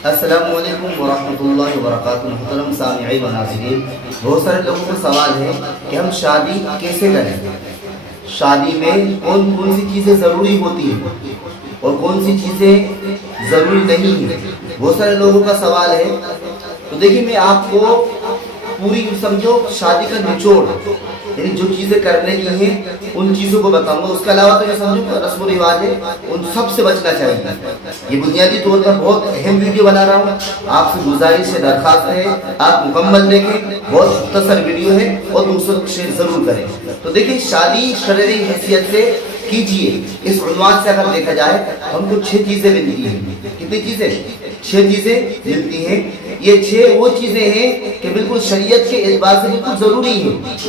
السلام علیکم ورحمۃ اللہ وبرکاتہ۔ محترم سامعین و ناظرین، بہت سارے لوگوں کا سوال ہے کہ ہم شادی کیسے کریں، شادی میں کون کون سی چیزیں ضروری ہوتی ہیں اور کون سی چیزیں ضروری نہیں ہیں، بہت سارے لوگوں کا سوال ہے۔ تو دیکھیے، میں آپ کو پوری سمجھو شادی کا نچوڑ، یعنی جو چیزیں کرنے کی ہیں ان چیزوں کو بتاؤں گا۔ اس کے علاوہ تو یہ سمجھو رسم و رواج ہے، ان سب سے بچنا چاہیے۔ یہ بنیادی طور پر بہت اہم ویڈیو بنا رہا ہوں، آپ سے گزارش ہے، درخواست ہے، آپ مکمل دیکھیں، بہت مختصر ویڈیو ہے اور دوسروں کو شیئر ضرور کریں۔ تو دیکھیں، شادی شرعی حیثیت سے کیجئے، اس عنوان سے اگر دیکھا جائے ہم کو 6 چیزیں ملتی ہیں۔ کتنی چیزیں؟ 6 چیزیں ملتی ہیں۔ یہ 6 وہ چیزیں ہیں کہ بالکل شریعت کے اعتبار سے بالکل ضروری ہیں۔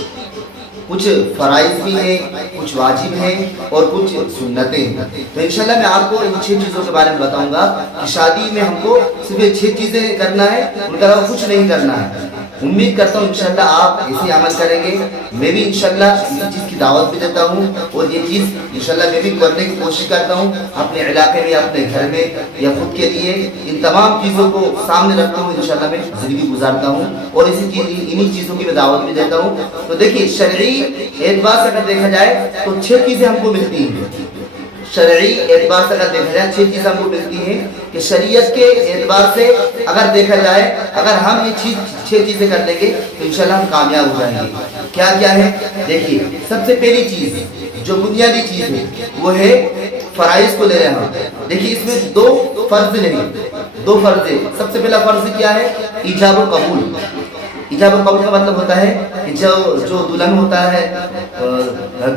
کچھ فرائض بھی ہیں، کچھ واجب ہیں اور کچھ سنتیں ہیں۔ تو انشاءاللہ میں آپ کو ان 6 چیزوں کے بارے میں بتاؤں گا کہ شادی میں ہم کو صرف یہ 6 چیزیں کرنا ہے، ان کے علاوہ کچھ نہیں کرنا ہے۔ امید کرتا ہوں انشاءاللہ آپ اسی عمل کریں گے۔ میں بھی انشاءاللہ اسی چیز کی دعوت بھی دیتا ہوں اور یہ چیز انشاءاللہ میں بھی کرنے کی کوشش کرتا ہوں، اپنے علاقے میں، اپنے گھر میں یا خود کے لیے ان تمام چیزوں کو سامنے رکھتا ہوں۔ انشاءاللہ میں زندگی گزارتا ہوں اور انہی چیزوں کی میں دعوت بھی دیتا ہوں۔ تو دیکھیے، شرعی اعتبار سے اگر دیکھا جائے تو 6 چیزیں ہم کو ملتی ہیں۔ شرعی اعتبار سے اگر دیکھا جائے 6 چیزیں ہم کو ملتی ہیں کہ شریعت کے اعتبار سے اگر دیکھا جائے، اگر ہم یہ 6 چیزیں کر لیں گے تو انشاءاللہ ہم کامیاب ہو جائیں گے۔ کیا کیا ہے؟ دیکھیے، سب سے پہلی چیز جو بنیادی چیز ہے وہ ہے فرائض کو لے رہے ہیں۔ دیکھیے، اس میں 2 فرض ہیں، 2 فرض ہیں۔ سب سے پہلا فرض کیا ہے؟ ایجاب و قبول۔ ایجاب و قبول کا مطلب ہوتا ہے کہ جو دلہن ہوتا ہے،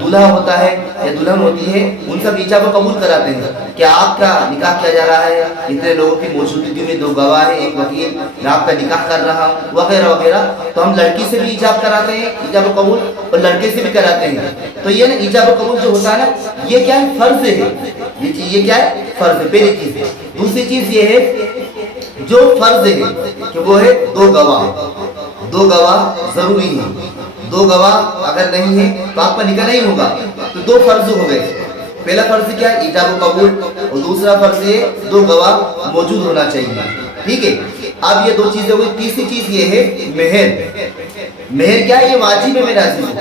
دولہا ہوتا ہے یا دلہن ہوتی ہے، ان سب ایجاب و قبول کراتے ہیں کہ آپ کا نکاح کیا جا رہا ہے، اتنے لوگوں کی موجودگی میں 2 گواہ ہیں، ایک وکیل، میں آپ کا نکاح کر رہا ہوں، وغیرہ وغیرہ۔ تو ہم لڑکی سے بھی ایجاب کراتے ہیں، ایجاب و قبول، اور لڑکے سے بھی کراتے ہیں۔ تو یہ نا ایجاب و قبول جو ہوتا ہے نا، یہ کیا ہے؟ فرض ہے۔ یہ کیا ہے؟ فرض ہے، پہلی چیز ہے۔ دوسری چیز یہ ہے جو فرض ہے کہ وہ ہے 2 گواہ۔ 2 گواہ ضروری ہیں۔ 2 گواہ اگر نہیں ہیں تو آپ کا نکاح نہیں ہوگا۔ تو 2 فرض ہو گئے۔ پہلا فرض کیا ہے؟ ایجاب و قبول، اور دوسرا فرض یہ 2 گواہ موجود ہونا چاہیے۔ ٹھیک ہے، اب یہ 2 چیزیں ہوئی۔ تیسری چیز یہ ہے مہر۔ مہر کیا ہے؟ یہ واجب ہے میرے عزیزوں،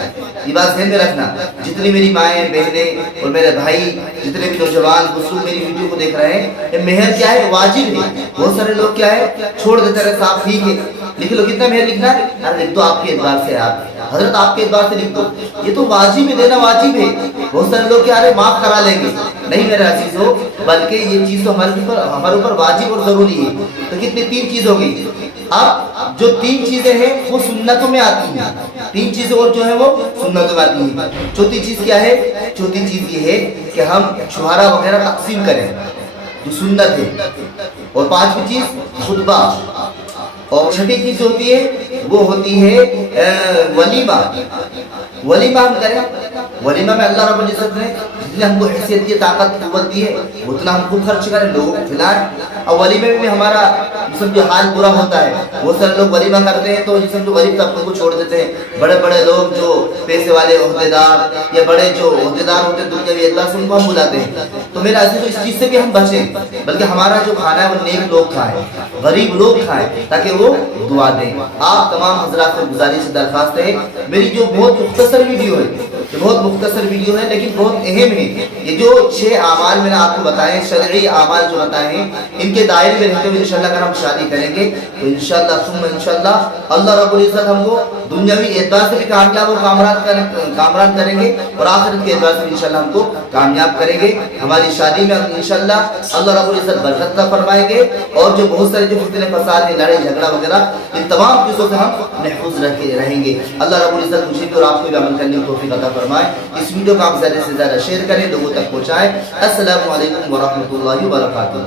یہ بات ذہن میں رکھنا۔ جتنی میری مائیں، بہنیں اور میرے بھائی، جتنے بھی نوجوان دوستوں میری ویڈیو کو دیکھ رہے ہیں، یہ مہر کیا ہے؟ واجب ہے۔ بہت سارے لوگ کیا ہے چھوڑ دیتے رہے، صاحب ٹھیک ہے لکھ لو، کتنا مہر لکھنا ہے؟ ارے لکھ دو، آپ کے اعتبار سے، آپ حضرت آپ کے اعتبار سے لکھ دو، یہ تو واجب ہے، دینا واجب ہے۔ بہت سارے لوگ کیا ارے معاف کرا لیں گے، نہیں میرے عزیزو، بلکہ یہ چیز تو ہمارے اوپر واجب اور ضروری ہے۔ تو کتنی 3 چیز ہو گئی۔ اب جو 3 چیزیں ہیں وہ سنتوں میں آتی ہیں، 3 چیزیں اور جو ہیں وہ سنتوں میں آتی ہیں۔ چوتھی چیز کیا ہے؟ چوتھی چیز یہ ہے کہ ہم شوہرا وغیرہ تقسیم کریں، جو سنت ہے۔ اور 5ویں چیز خطبہ، اور 6ٹھی چیز ہوتی ہے وہ ہوتی ہے ولیمہ۔ ولیمہ ہم کریں، ولیمہ میں اللہ رب العزت نے جتنے ہم کو حیثیت دی، طاقت قوت دی ہے، اتنا ہم خوب خرچ کریں، لوگوں کو کھلائیں۔ اور ولیمے میں ہمارا جسم جو حال برا ہوتا ہے، وہ سارے لوگ ولیمہ کرتے ہیں تو جسم جو غریب طبقے کو چھوڑ دیتے ہیں۔ بڑے بڑے لوگ جو پیسے والے عہدیدار یا بڑے جو عہدیدار ہوتے ہیں دنیاوی اعتبار سے، ان کو ہم بلاتے ہیں۔ تو میرا عزیز، اس چیز سے بھی ہم بچیں، بلکہ ہمارا جو کھانا ہے وہ نیک لوگ کھائیں، غریب لوگ کھائیں، تاکہ وہ دعا دیں۔ آپ تمام حضرات سے گزارش سے درخواست ہے، میری جو بہت مختصر ویڈیو ہے، یہ بہت مختصر ویڈیو ہے لیکن بہت اہم ہے۔ یہ جو 6 اعمال میں نے آپ کو بتائے، شرعی اعمال جو بتائے ہیں، ان کے دائرے میں رہتے ہوئے انشاءاللہ اگر ہم شادی کریں گے تو انشاءاللہ ثم انشاءاللہ اللہ رب العزت ہم کو دنیاوی اعتبار سے بھی کامیاب اور کامران کریں گے، اور آخرت کے اعتبار سے بھی انشاءاللہ ہم کو کامیاب کریں گے۔ ہماری شادی میں انشاءاللہ اللہ رب العزت برکت عطا فرمائیں گے، اور جو بہت سارے جو فتنے فساد ہیں، لڑائی جھگڑا وغیرہ، ان تمام چیزوں سے ہم محفوظ رہیں گے۔ اللہ رب العزت مجھے بھی اور آپ کو بھی عمل کرنے کی توفیق عطا فرمائے۔ اس ویڈیو کو آپ زیادہ سے زیادہ شیئر کریں، لوگوں تک پہنچائیں۔ السلام علیکم ورحمۃ اللہ وبرکاتہ۔